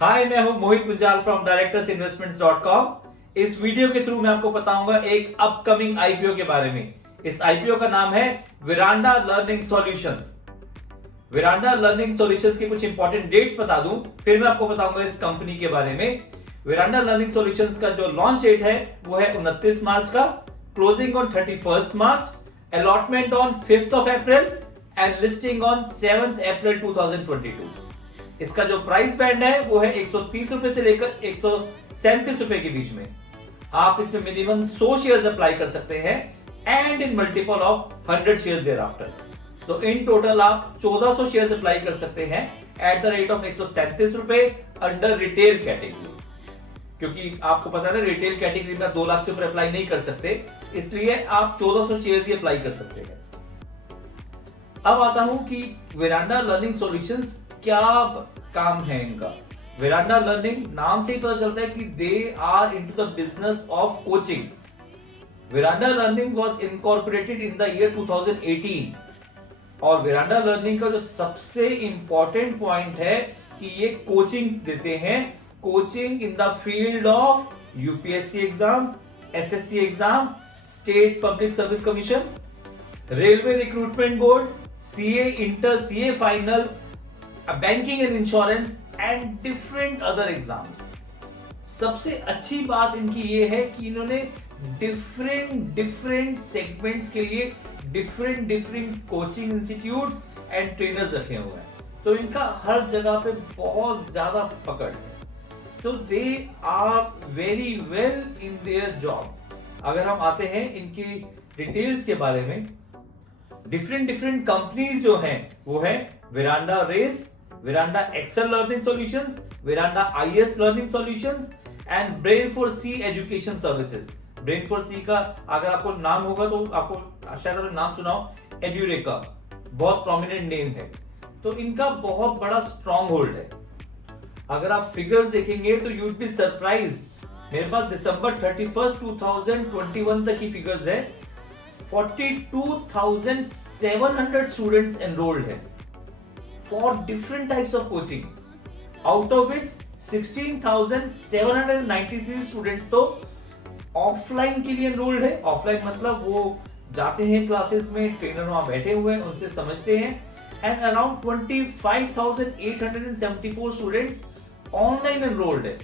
हाय, मैं हूं मोहित Punjal from directorsinvestments.com। इस वीडियो के थ्रू मैं आपको बताऊंगा एक अपकमिंग आईपीओ के बारे में। इस आईपीओ का नाम है veranda learning Solutions. Veranda learning solutions के कुछ इंपॉर्टेंट डेट्स बता दूं, फिर मैं आपको बताऊंगा इस कंपनी के बारे में। वेरांडा लर्निंग सॉल्यूशंस का जो लॉन्च डेट है वो है 29 मार्च का, closing on 31 March, allotment on 5th of April and listing on 7th अप्रैल 2022। इसका जो प्राइस बैंड है वो है 130 रुपए से लेकर 137 रुपए के बीच में। आप इसमें मिनिमम 100 शेयर्स अप्लाई कर सकते हैं and in multiple of 100 shares thereafter. So in total आप 1400 शेयर्स अप्लाई कर सकते हैं एट द रेट ऑफ 137 रुपए अंडर रिटेल कैटेगरी। क्योंकि आपको पता है ना, रिटेल कैटेगरी में 2 लाख से ऊपर अप्लाई नहीं कर सकते, इसलिए आप 1400 शेयर्स ही अप्लाई कर सकते हैं। अब आता हूं कि वेरांडा लर्निंग सॉल्यूशंस क्या काम है इनका। वेरांडा लर्निंग नाम से ही पता चलता है कि they are into the business of coaching. Veranda learning was incorporated in the year 2018 और वेरांडा लर्निंग का जो सबसे इंपॉर्टेंट पॉइंट है कि ये कोचिंग देते हैं। Coaching in the field of UPSC exam, SSC exam, state public service commission, railway recruitment board, CA inter, CA final, banking and insurance and different other exams. सबसे अच्छी बात इनकी ये है कि इन्होंने डिफरेंट सेगमेंट्स के लिए different coaching institutes and trainers रखे हुए हैं, तो इनका हर जगह पे बहुत ज्यादा पकड़ है। So they are very well in their job. अगर हम आते हैं इनकी डिटेल्स के बारे में, डिफरेंट कंपनीज जो हैं वो है Veranda Race, Veranda Excel Learning Solutions, Veranda IAS Learning Solutions and Brain for ce education services. Brain for ce का अगर आपको नाम होगा तो आपको शायद आपने नाम सुना हो, एड्यूरेका, बहुत प्रोमिनेंट नेम है। तो इनका बहुत बड़ा स्ट्रॉन्ग होल्ड है। अगर आप फिगर्स देखेंगे तो यू वुड बी सरप्राइज्ड। मेरे पास दिसंबर 31 2021 तक की फिगर्स है। 42,700 स्टूडेंट्स एनरोल्ड है for different types of coaching, out of which 16,793 students तो ऑफलाइन के लिए एनरोल्ड है। ऑफलाइन मतलब वो जाते हैं क्लासेस में, ट्रेनर वहां बैठे हुए हैं, उनसे समझते हैं। And around 25,874 students online enrolled है।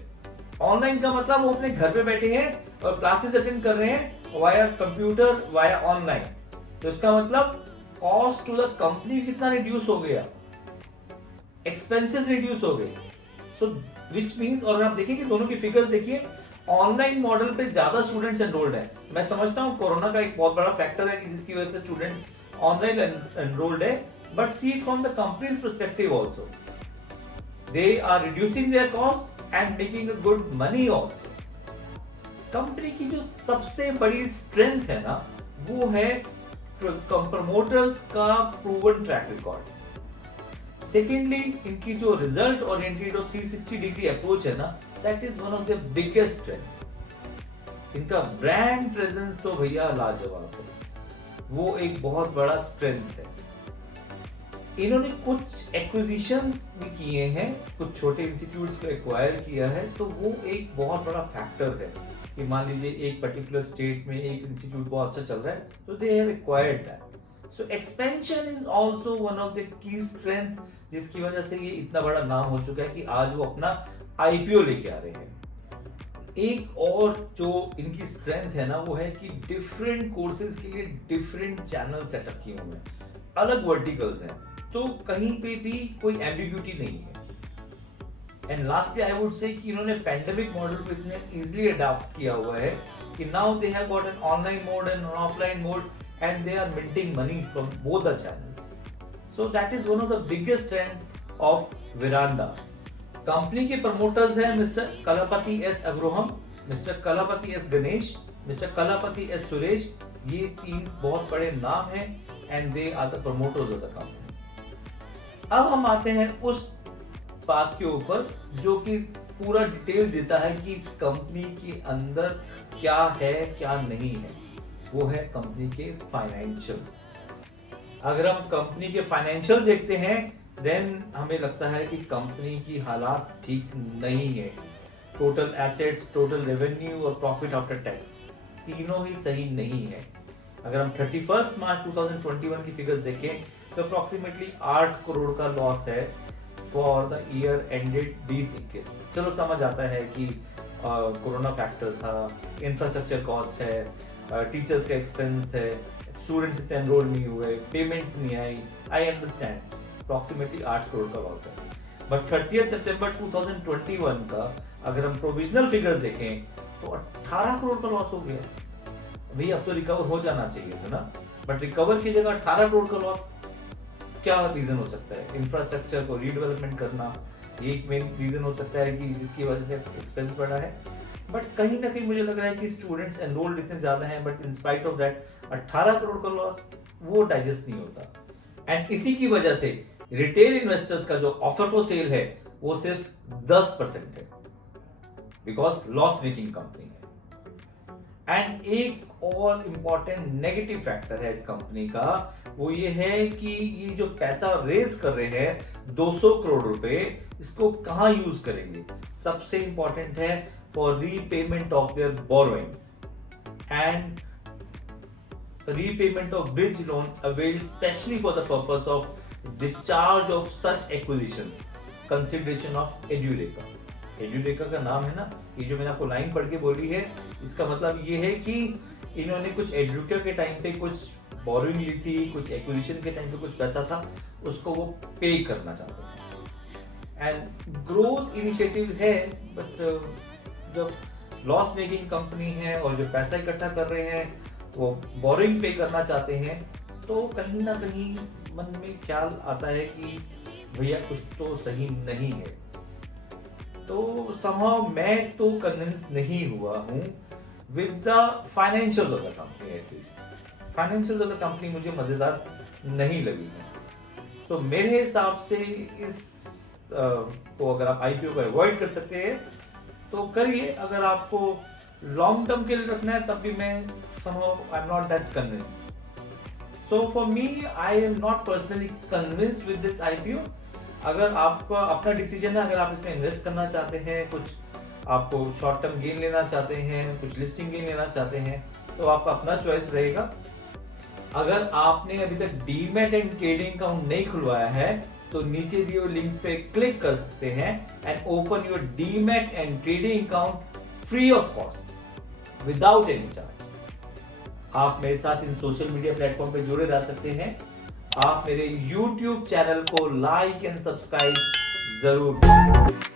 ऑनलाइन का मतलब वो अपने घर पे बैठे हैं और क्लासेस अटेंड कर रहे हैं वाया कंप्यूटर, वाया ऑनलाइन। तो इसका मतलब कॉस्ट टू द कंपनी कितना रिड्यूस हो गया, एक्सपेंसेस रिड्यूस हो गए। सो विच मींस, और आप देखिए कि दोनों की फिगर्स देखिए, ऑनलाइन मॉडल पे ज्यादा स्टूडेंट्स एनरोल्ड है। मैं समझता हूं कोरोना का एक बहुत बड़ा फैक्टर है कि जिसकी वजह से स्टूडेंट्स ऑनलाइन एनरोल्ड है, but see it from the companies perspective also, they are reducing their cost and making a good money also. Company की जो सबसे बड़ी स्ट्रेंथ है ना, वो है प्रमोटर्स का प्रूवन ट्रैक रिकॉर्ड। सेकेंडली, इनकी जो रिजल्ट ओरिएंटेड और 360 डिग्री अप्रोच है ना, that is one of the biggest strength. इनका ब्रांड प्रेजेंस तो भैया लाजवाब है, वो एक बहुत बड़ा स्ट्रेंथ है। इन्होंने कुछ एक्विजिशंस भी किए हैं, कुछ छोटे इंस्टीट्यूट्स को एक्वायर किया है, तो वो एक बहुत बड़ा फैक्टर है कि मान लीजिए एक पर्टिकुलर स्टेट में एक इंस्टीट्यूट बहुत अच्छा चल रहा है, तो they have acquired that. So expansion is also one of the key strength, जिसकी वजह से ये इतना बड़ा नाम हो चुका है कि आज वो अपना आईपीओ लेके आ रहे हैं। एक और जो इनकी स्ट्रेंथ है ना, वो है कि डिफरेंट कोर्सेज के लिए डिफरेंट चैनल सेटअप किए हुए हैं, अलग वर्टिकल्स हैं, तो कहीं पे भी कोई एम्बिग्यूटी नहीं है। And lastly I would say कि इन्होंने पैंडेमिक मॉडल को इतने इजीली अडॉप्ट किया हुआ है कि now they have got an online mode and offline mode and they are minting money from both the channels. So that is one of the biggest trend of Veranda. Company के promoters हैं Mister Kalpathi S Aghoram, Mister Kalpathi S Ganesh, Mister Kalpathi S Suresh. ये 3 बहुत बड़े नाम हैं and they are the promoters of the company. अब हम आते हैं उस बात के ऊपर जो कि पूरा डिटेल देता है कि इस कंपनी के अंदर क्या है क्या नहीं है, वो है कंपनी के फाइनेंशियल्स। अगर हम कंपनी के फाइनेंशियल देखते हैं देन हमें लगता है कि कंपनी की हालात ठीक नहीं है। टोटल एसेट्स, टोटल रेवेन्यू और प्रॉफिट आफ्टर टैक्स तीनों ही सही नहीं है। अगर हम 31 मार्च 2021 की फिगर्स देखें तो अप्रोक्सीमेटली 8 करोड़ का लॉस है फॉर द ईयर एंडेड 2021। चलो समझ आता है कि कोरोना फैक्टर था, इंफ्रास्ट्रक्चर कॉस्ट है, टीचर्स का एक्सपेंस है, स्टूडेंट्स इतने एनरोल नहीं हुए, पेमेंट्स नहीं आई, आई अंडरस्टैंड अप्रोक्सीमेटली 8 करोड़ का लॉस है। बट 30 सितंबर 2021 का अगर हम प्रोविजनल फिगर्स देखें तो 18 करोड़ का लॉस हो गया। भाई अब तो रिकवर हो जाना चाहिए था ना, बट रिकवर की जगह 18 करोड़ का लॉस। क्या रीजन हो सकता है? इंफ्रास्ट्रक्चर को रीडेवलपमेंट करना एक मेन रीजन हो सकता है कि जिसकी वजह से एक्सपेंस बढ़ा है। बट कहीं ना कहीं मुझे लग रहा है कि स्टूडेंट्स एनरोल्ड इतने ज्यादा हैं, but in spite of that 18 crore का लॉस वो डाइजेस्ट नहीं होता। एंड इसी की वजह से रिटेल इन्वेस्टर्स का जो ऑफर फॉर सेल है वो सिर्फ 10% है, बिकॉज लॉस मेकिंग कंपनी है। एंड एक और इंपॉर्टेंट नेगेटिव फैक्टर है इस कंपनी का, वो ये है कि ये जो पैसा रेज कर रहे हैं 200 करोड़ रुपए, इसको कहां यूज करेंगे? सबसे इंपॉर्टेंट है for repayment of their borrowings and repayment of bridge loan availed specially for the purpose of discharge of such acquisitions, consideration of Edureka. Edureka का नाम है ना, ये जो मैंने आपको लाइन पढ़ के बोली है, इसका मतलब ये है कि इन्होंने कुछ एड्यूरेका के टाइम पे कुछ बोरिंग ली थी, कुछ एक्विजिशन के टाइम पे कुछ पैसा था, उसको वो पे करना चाहते हैं। एंड ग्रोथ इनिशिएटिव है, बट जब लॉस मेकिंग कंपनी है और जो पैसा इकट्ठा कर रहे हैं वो बोरिंग पे करना चाहते हैं, तो कहीं ना कहीं मन में ख्याल आता है कि भैया कुछ तो सही नहीं है। तो somehow मैं तो कन्विंस नहीं हुआ हूँ with the financial of the company. At least financial of the company मुझे मजेदार नहीं लगी है। तो मेरे हिसाब से इस को अगर आप आईपीओ को अवॉइड कर सकते हैं तो करिए। अगर आपको लॉन्ग टर्म के लिए रखना है तब भी मैं somehow I'm not that convinced. So for me, I am not personally convinced with this IPO. अगर आपका अपना डिसीजन है, अगर आप इसमें इन्वेस्ट करना चाहते हैं, कुछ आपको शॉर्ट टर्म गेन लेना चाहते हैं, कुछ लिस्टिंग गेन लेना चाहते हैं, तो आपका अपना चॉइस रहेगा। अगर आपने अभी तक डीमैट एंड ट्रेडिंग अकाउंट नहीं खुलवाया है तो नीचे दिए हुए लिंक पे क्लिक कर सकते हैं and open your demat and trading account free of cost without any charge. आप मेरे साथ इन सोशल मीडिया प्लेटफॉर्म पे जुड़े रह सकते हैं। आप मेरे YouTube चैनल को लाइक एंड सब्सक्राइब जरूर करें।